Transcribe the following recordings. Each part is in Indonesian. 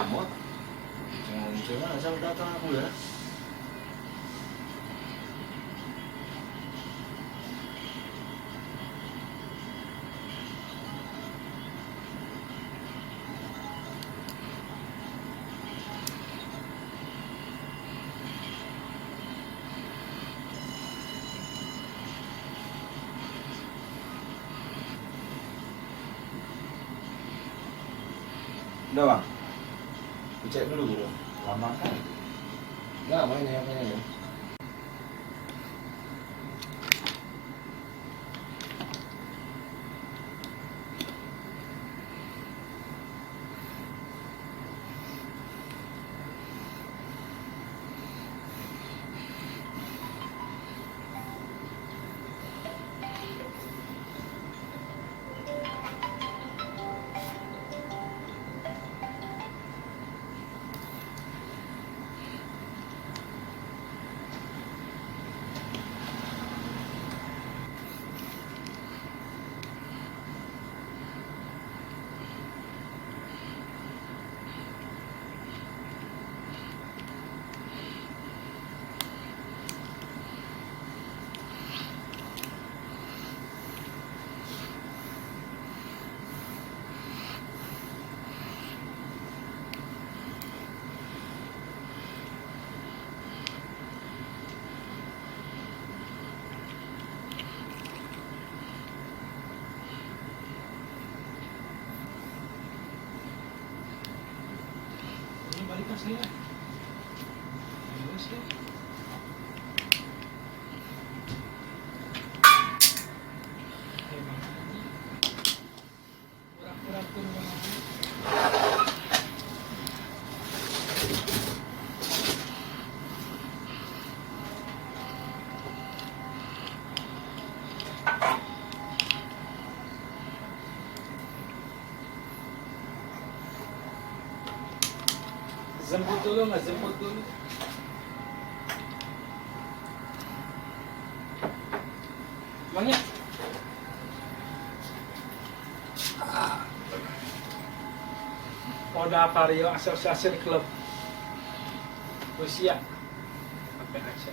Semua. Jangan asal datang aku ya. Udah bang, cek dulu bro. Lama kan? Enggak, mainnya yang punya ya. Balik ke saya. Terus ya. Pura-pura pun jemput dulu mas, jemput dulu. Bangnya. Moda Vario Asosiasi Klub Usia. Apa aja.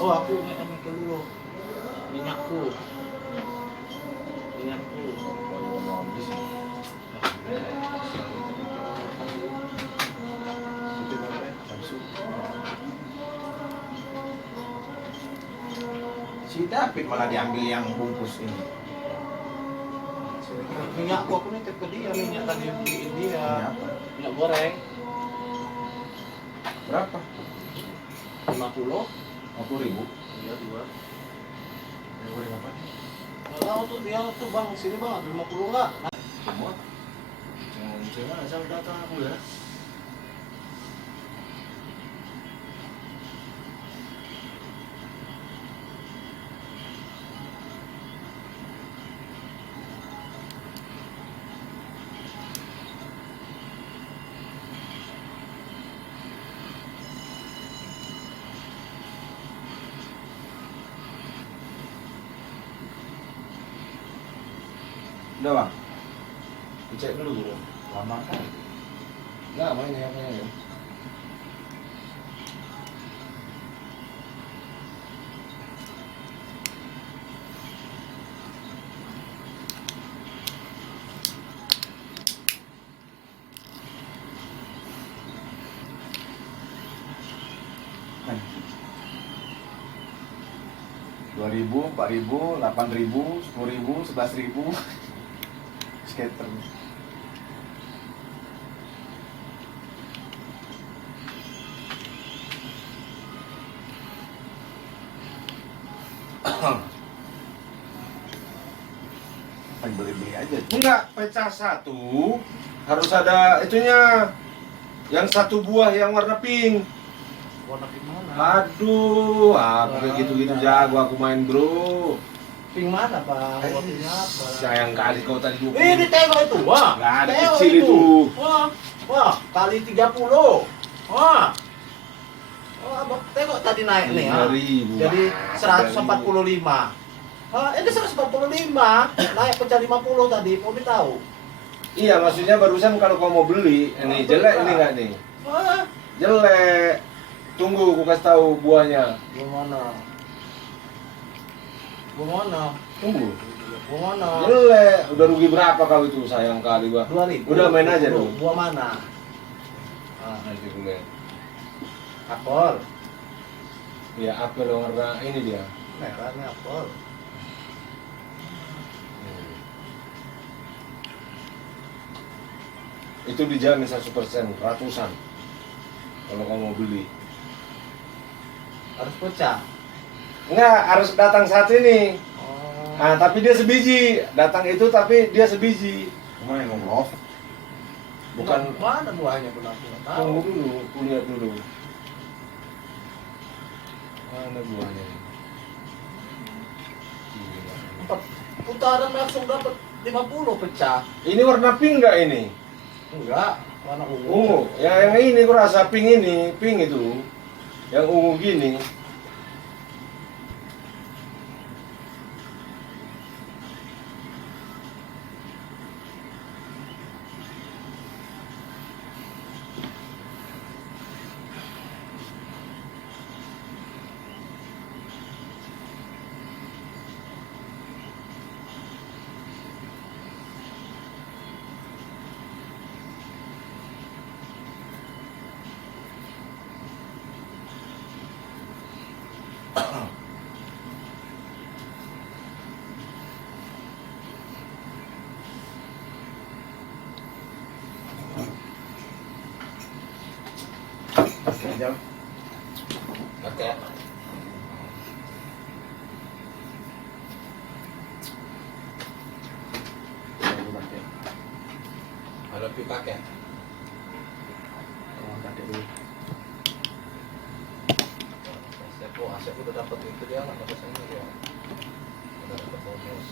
Oh, aku mikir dulu. Minyakku. Habis. Si David malah diambil yang bungkus ini. Minyakku aku nitip ke dia, minyak tadi beliin dia. Minyak apa? Minyak goreng Berapa? 50. 50.000. Iya, 2. Yang goreng apa? Nggak tahu tuh dia tuh bang, sini bang, ada 50 nggak? Semua. Jangan asal datang aku ya. Udah bang? Cek dulu bro. Lama kan? Nggak mainnya ya. Kan. 2.000, 4.000, 8.000, 10.000, 11.000. Skater. Beli-beli aja. Enggak, pecah satu harus ada itunya. Yang satu buah yang warna pink. Warna pink mana? Aduh, aku kayak gitu-gitu jago aku main, bro. Pink mana bang? Warnanya apa? Sayang kali kau tadi dulu. Ini tengok itu, wah. Nggak ada Tengok kecil itu. Wah, wah, kali 30. Wah. Wah, abang, tengok tadi naik nih, ha. 3.000. Jadi 145. Ah, ini 145. Naik pecah 50 tadi, mau tahu? Iya, maksudnya barusan kalau kau mau beli, ini jelek ini enggak nih? Wah, Jelek. Tunggu, aku kasih tahu buahnya. gimana? Gimana? Tunggu. Gimana? Jelek. Udah rugi berapa kau itu? Sayang kali, Bang. 2.000. Udah main aja dong. Buah mana? Ah, nanti gue lihat. Apel. Ya, apel warna ini dia. Merahnya apel. Itu dijamin 100%, ratusan. Kalau kamu mau beli. Harus pecah. Enggak, harus datang satu ini. Oh. Ah, tapi dia sebiji. Datang itu tapi dia sebiji. Main ngomong. Bukan. Mana buahnya pun aku nggak tahu. Tunggu dulu, aku lihat dulu. Mana buahnya? Gila. Empat putaran langsung dapat 50 pecah. Ini warna pink enggak ini? Enggak, warna ungu. Ungu. Yang ini aku rasa pink ini, pink itu. Yang ungu gini. Jam. Oke. Ada pi pakai. Oh, pakai dulu. Asep udah dapat itu dia nggak dapat ini dia. Udah dapat bonus.